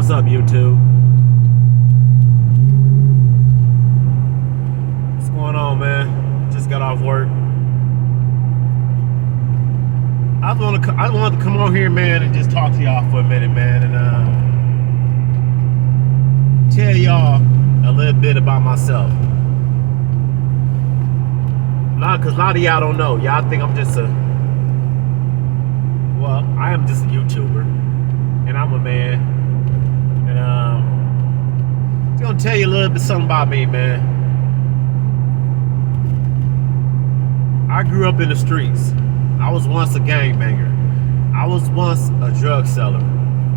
what's up, YouTube? What's going on, man? Just got off work. I wanted to come on here, man, and just talk to y'all for a minute, man, and tell y'all a little bit about myself. Because a lot of y'all don't know. Y'all think I'm just I am just a YouTuber, and I'm a man. And just gonna tell you a little bit something about me, man. I grew up in the streets. I was once a gangbanger. I was once a drug seller.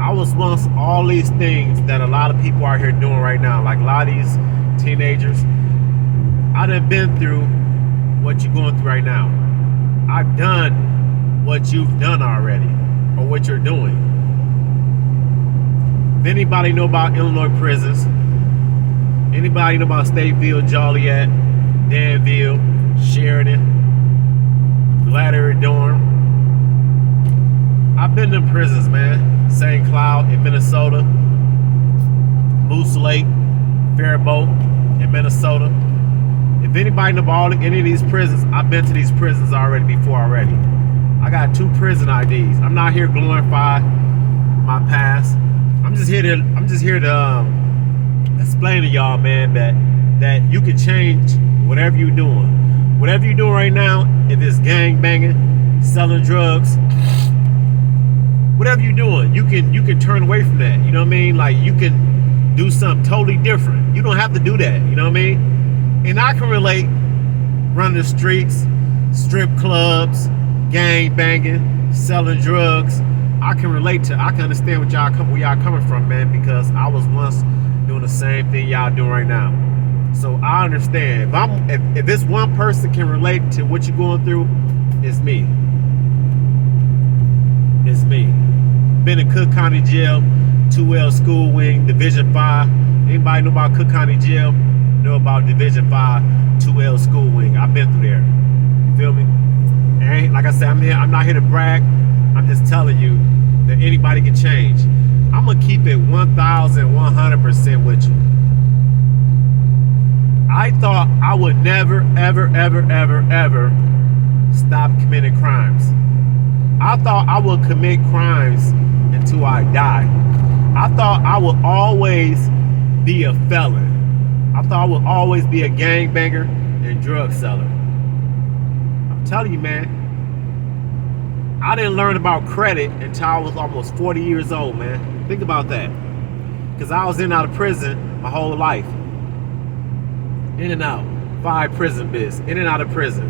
I was once all these things that a lot of people out here doing right now. Like a lot of these teenagers. I done been through what you're going through right now. I've done what you've done already, or what you're doing. If anybody know about Illinois prisons, anybody know about Stateville, Joliet, Danville, Sheridan, Ladder Dorm, I've been in prisons, man. St. Cloud in Minnesota, Moose Lake, Faribault in Minnesota. If anybody know about any of these prisons, I've been to these prisons already. I got 2 prison IDs. I'm not here to glorify my past. I'm just here to explain to y'all, man, that you can change whatever you're doing. Whatever you're doing right now, if it's gang banging, selling drugs, whatever you're doing, you can turn away from that. You know what I mean? Like, you can do something totally different. You don't have to do that. You know what I mean? And I can relate running the streets, strip clubs, gang banging, selling drugs. I can understand where y'all coming from, man, because I was once doing the same thing y'all doing right now. So I understand. If this one person can relate to what you're going through, it's me. It's me. Been in Cook County Jail, 2L School Wing, Division 5. Anybody know about Cook County Jail? Know about Division 5, 2L School Wing. I've been through there. You feel me? And like I said, I'm not here to brag. I'm just telling you that anybody can change. I'm gonna keep it 1,100% with you. I thought I would never, ever, ever, ever, ever stop committing crimes. I thought I would commit crimes until I die. I thought I would always be a felon. I thought I would always be a gangbanger and drug seller. I'm telling you, man, I didn't learn about credit until I was almost 40 years old, man. Think about that. Because I was in and out of prison my whole life. In and out. 5 prison bits. In and out of prison.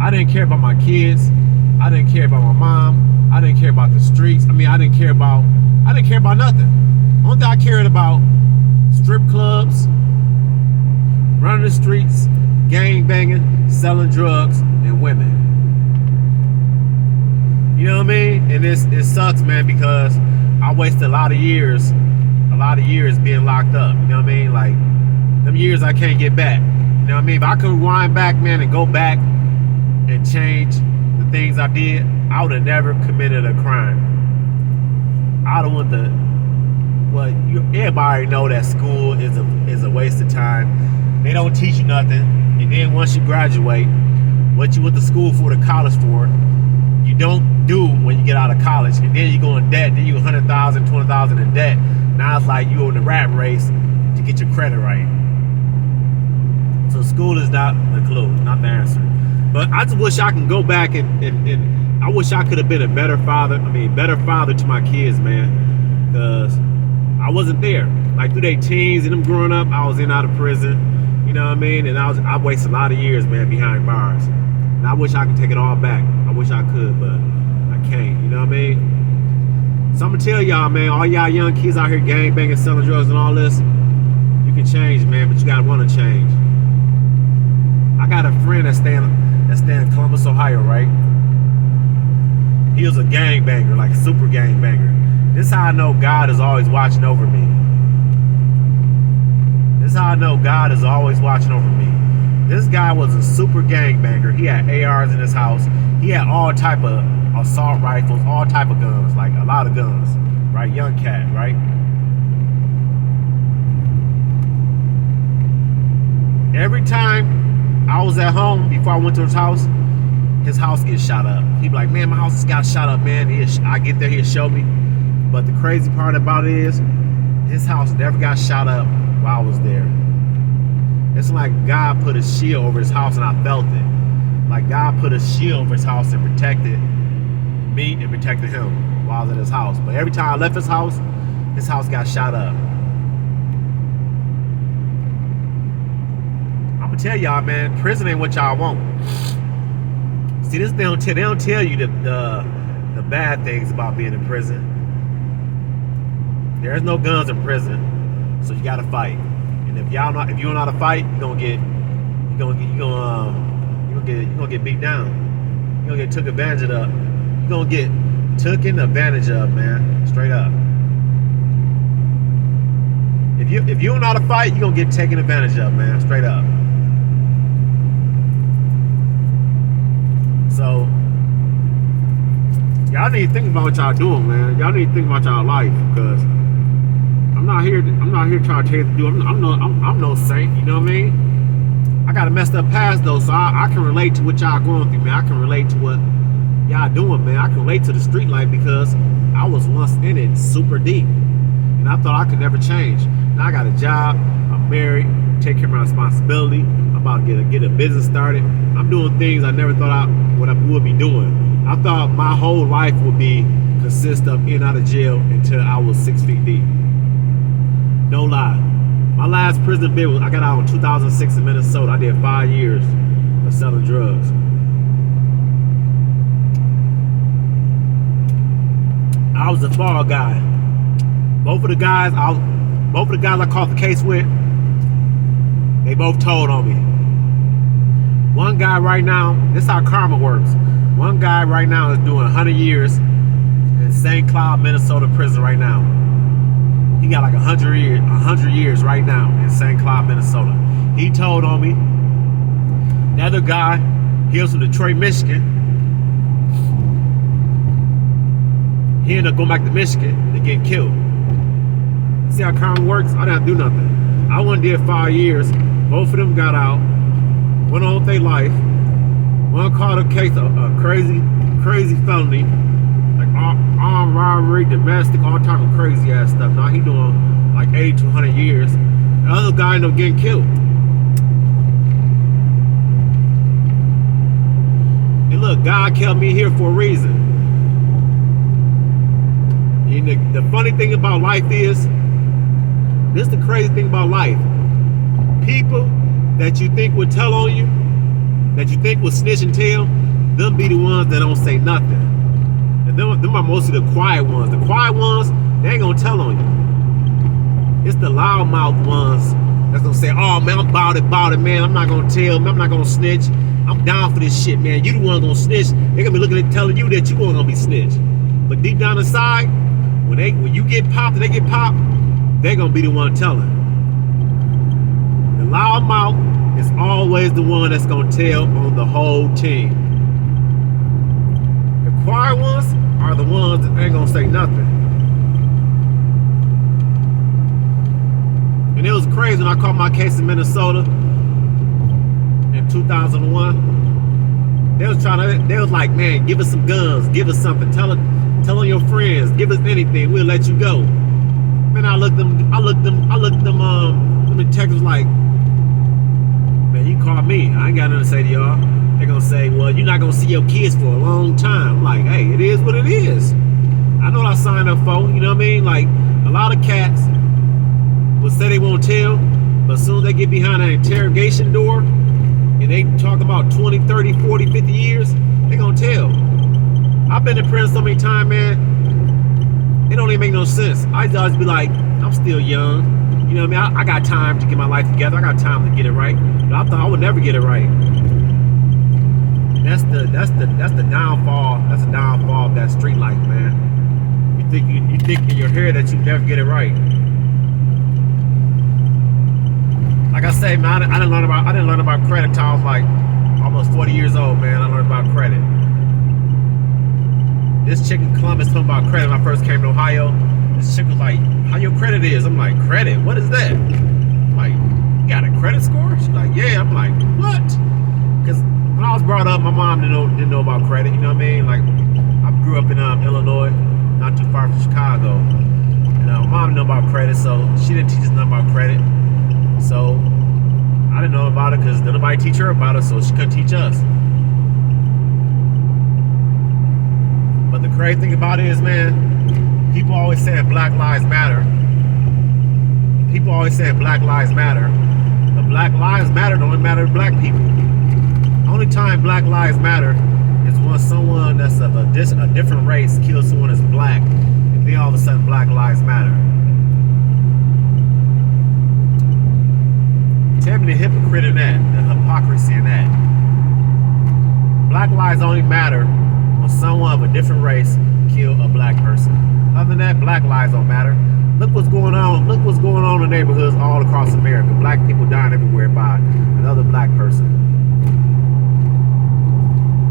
I didn't care about my kids. I didn't care about my mom. I didn't care about the streets. I didn't care about nothing. Only thing I cared about, strip clubs, running the streets, gang banging, selling drugs, and women. You know what I mean? And it sucks, man, because I wasted a lot of years being locked up. You know what I mean? Like, them years I can't get back. You know what I mean? If I could rewind back, man, and go back and change the things I did, I would have never committed a crime. I don't want to. Well, everybody know that school is a waste of time. They don't teach you nothing. And then once you graduate, what you went to school for, to college for, you don't do when you get out of college. And then you go in debt. Then you $100,000, $20,000 in debt. Now it's like you in the rat race to get your credit right. So school is not the clue, not the answer. But I just wish I can go back and I wish I could have been a better father. Better father to my kids, man. Because I wasn't there. Like, through their teens and them growing up, I was in and out of prison. You know what I mean? And I wasted a lot of years, man, behind bars. And I wish I could take it all back. I wish I could, but I can't. You know what I mean? So I'm gonna tell y'all, man, all y'all young kids out here gang banging, selling drugs and all this, you can change, man, but you gotta want to change. I got a friend that stay in Columbus, Ohio, right? He was a gangbanger, like a super gangbanger. This is how I know God is always watching over me. This is how I know God is always watching over me. This guy was a super gangbanger. He had ARs in his house. He had all type of assault rifles, all type of guns, like a lot of guns, right? right? Young cat, right? Every time I was at home before I went to his house gets shot up. He'd be like, man, my house got shot up, man. I get there, he'll show me. But the crazy part about it is, his house never got shot up while I was there. It's like God put a shield over his house and I felt it. Like God put a shield over his house and protected me and protected him while I was at his house. But every time I left his house got shot up. I'm gonna tell y'all, man, prison ain't what y'all want. See, this they don't tell you the bad things about being in prison. There's no guns in prison, so you gotta fight. And if you don't know how to fight, you're gonna get beat down. You're gonna get took advantage of. You're gonna get taken advantage of, man. Straight up. If you don't know how to fight, you're gonna get taken advantage of, man. Straight up. So y'all need to think about what y'all doing, man. Y'all need to think about y'all life, because I'm not here trying to tell you to do. I'm no saint, you know what I mean? I got a messed up past though, so I can relate to what y'all going through, man. I can relate to what y'all doing, man. I can relate to the street life because I was once in it super deep, and I thought I could never change. Now I got a job, I'm married, take care of my responsibility. I'm about to get a business started. I'm doing things I never thought I would be doing. I thought my whole life would consist of in and out of jail until I was 6 feet deep. No lie. My last prison bid I got out in 2006 in Minnesota. I did 5 years of selling drugs. I was the fall guy. Both of the guys I caught the case with, they both told on me. One guy right now, this is how karma works. One guy right now is doing 100 years in St. Cloud, Minnesota prison right now. He got like 100 years right now in St. Cloud, Minnesota. He told on me. The other guy, he was from Detroit, Michigan. He ended up going back to Michigan and getting killed. See how karma works? I didn't do nothing. I went and did 5 years. Both of them got out, went on with their life. One caught a case of a crazy felony, like armed robbery, domestic, all type of crazy ass stuff. Now he doing like 80 to 100 years. The other guy ended up getting killed. And look, God kept me here for a reason. And the funny thing about life is, this is the crazy thing about life. People that you think would tell on you, that you think would snitch and tell, them be the ones that don't say nothing. And them are mostly the quiet ones. The quiet ones, they ain't gonna tell on you. It's the loudmouth ones that's gonna say, oh man, I'm about it, man. I'm not gonna tell, I'm not gonna snitch. I'm down for this shit, man. You the one gonna snitch. They're gonna be looking at telling you that you gonna be snitched. But deep down inside, when you get popped and they get popped, they're gonna be the one telling. The loudmouth is always the one that's gonna tell on the whole team. The quiet ones are the ones that ain't gonna say nothing. And it was crazy when I caught my case in Minnesota in 2001. They was like, man, give us some guns, give us something, tell on your friends, give us anything, we'll let you go. Man, I looked them detectives like, man, you caught me. I ain't got nothing to say to y'all. They're gonna say, well, you're not gonna see your kids for a long time. I'm like, hey, it is what it is. I know what I signed up for, you know what I mean? Like, a lot of cats will say they won't tell, but as soon as they get behind an interrogation door and they talk about 20, 30, 40, 50 years, they gonna tell. I've been in prison so many times, man, it don't even make no sense. I always be like, I'm still young. You know what I mean? I got time to get my life together. I got time to get it right. But I thought I would never get it right. That's the downfall. That's the downfall of that street life, man. You think in your head that you never get it right. Like I say, man, I didn't learn about credit until I was like almost 40 years old, man. I learned about credit. This chick in Columbus told me about credit when I first came to Ohio. this chick was like, how your credit is? I'm like, credit? What is that? I'm like, you got a credit score? She's like, yeah. I'm like, what? Because when I was brought up, my mom didn't know about credit. You know what I mean? Like, I grew up in Illinois, not too far from Chicago. And my mom didn't know about credit, so she didn't teach us nothing about credit. So I didn't know about it because nobody teach her about it, so she couldn't teach us. But the crazy thing about it is, man, people always saying Black Lives Matter. People always saying Black Lives Matter. But Black Lives Matter don't matter to black people. The only time Black Lives Matter is when someone that's of a different race kills someone that's black, and then all of a sudden Black Lives Matter. Tell me the hypocrite in that, the hypocrisy in that. Black lives only matter when someone of a different race kill a black person. Other than that, black lives don't matter. Look what's going on. Look what's going on in neighborhoods all across America. Black people dying everywhere by another black person.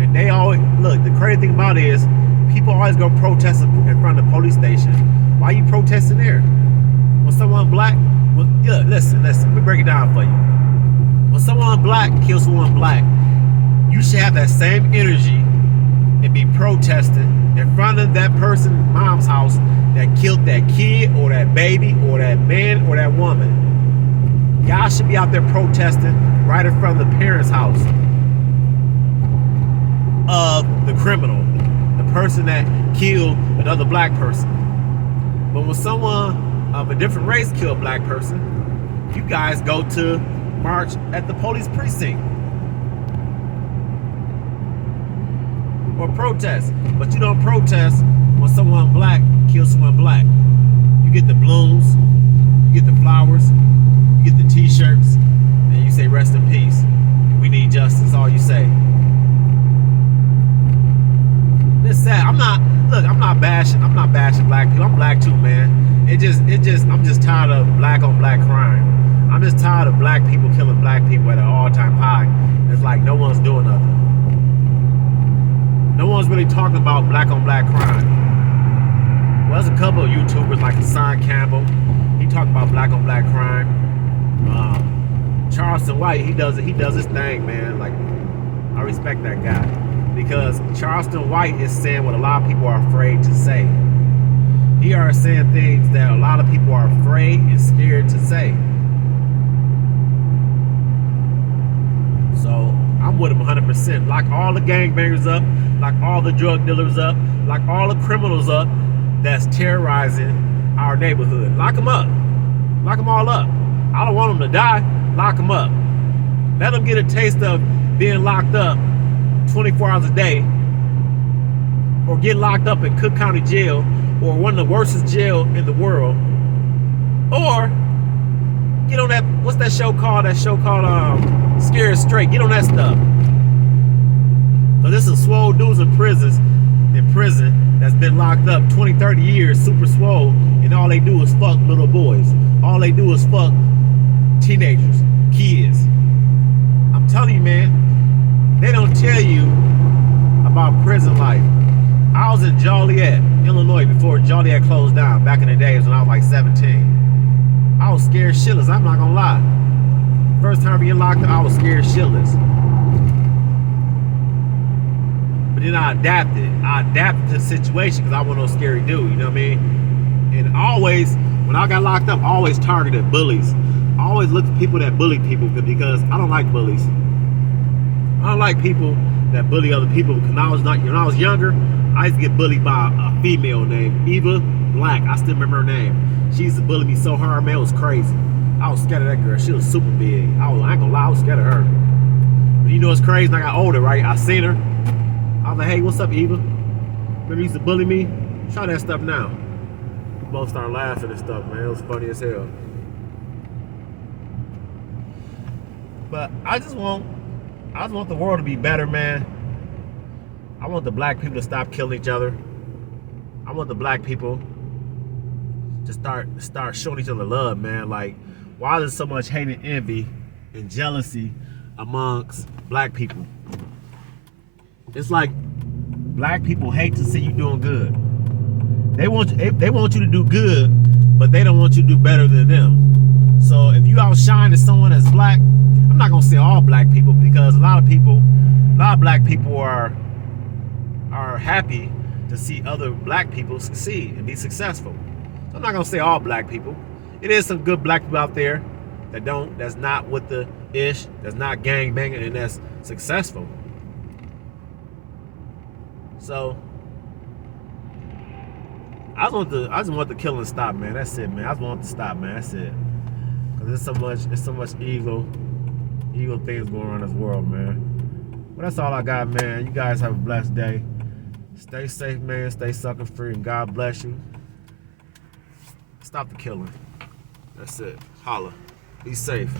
And they always, look, the crazy thing about it is people always go protest in front of the police station. Why are you protesting there? When someone black, well, yeah, listen, let me break it down for you. When someone black kills someone black, you should have that same energy and be protesting in front of that person's mom's house that killed that kid or that baby or that man or that woman. Y'all should be out there protesting right in front of the parents' house of the criminal, the person that killed another black person. But when someone of a different race kill a black person, you guys go to march at the police precinct or protest. But you don't protest when someone black kills someone black. You get the balloons, you get the flowers, you get the t-shirts, and you say rest in peace. We need justice, all you say. It's sad. I'm not bashing black people. I'm black too, man. I'm just tired of black on black crime. I'm just tired of black people killing black people at an all-time high. It's like no one's doing nothing. No one's really talking about black on black crime. Well, there's a couple of YouTubers like Hassan Campbell. He talked about black on black crime. Charleston White, he does his thing, man. Like, I respect that guy because Charleston White is saying what a lot of people are afraid to say. He are saying things that a lot of people are afraid and scared to say. So I'm with him 100%. Lock all the gangbangers up, lock all the drug dealers up, lock all the criminals up that's terrorizing our neighborhood. Lock them up. Lock them all up. I don't want them to die. Lock them up. Let them get a taste of being locked up 24 hours a day, or get locked up in Cook County Jail, or one of the worstest jail in the world, or get on that, what's that show called? That show called Scared Straight. Get on that stuff. So this is swole dudes in prison that's been locked up 20, 30 years, super swole, and all they do is fuck little boys. All they do is fuck teenagers, kids. I'm telling you, man, they don't tell you about prison life. I was in Joliet, Illinois, before Joliet closed down back in the days when I was like 17. I was scared shitless, I'm not gonna lie. First time being locked up, I was scared shitless. But then I adapted. I adapted to the situation because I wasn't no scary dude, you know what I mean? And always, when I got locked up, I always targeted bullies. I always looked at people that bully people because I don't like bullies. I don't like people that bully other people because when I was younger, I used to get bullied by a female named Eva Black. I still remember her name. She used to bully me so hard, man, it was crazy. I was scared of that girl. She was super big. I ain't gonna lie, I was scared of her. But you know what's crazy? When I got older, right? I seen her. I was like, hey, what's up, Eva? Remember you used to bully me? Try that stuff now. We both started laughing and stuff, man. It was funny as hell. But I just want the world to be better, man. I want the black people to stop killing each other. I want the black people to start showing each other love, man. Like, why there's so much hate and envy and jealousy amongst black people? It's like black people hate to see you doing good. They want you to do good, but they don't want you to do better than them. So if you outshine someone that's black, I'm not gonna say all black people, because a lot of black people are happy to see other black people succeed and be successful. So I'm not gonna say all black people. It is some good black people out there that's not with the ish, that's not gang banging, and that's successful. So I just want the killing to stop, man. That's it, man. I just want it to stop, man. That's it. Cause there's so much evil things going on in this world, man. But that's all I got, man. You guys have a blessed day. Stay safe, man. Stay sucker free, and God bless you. Stop the killing. That's it. Holla. Be safe.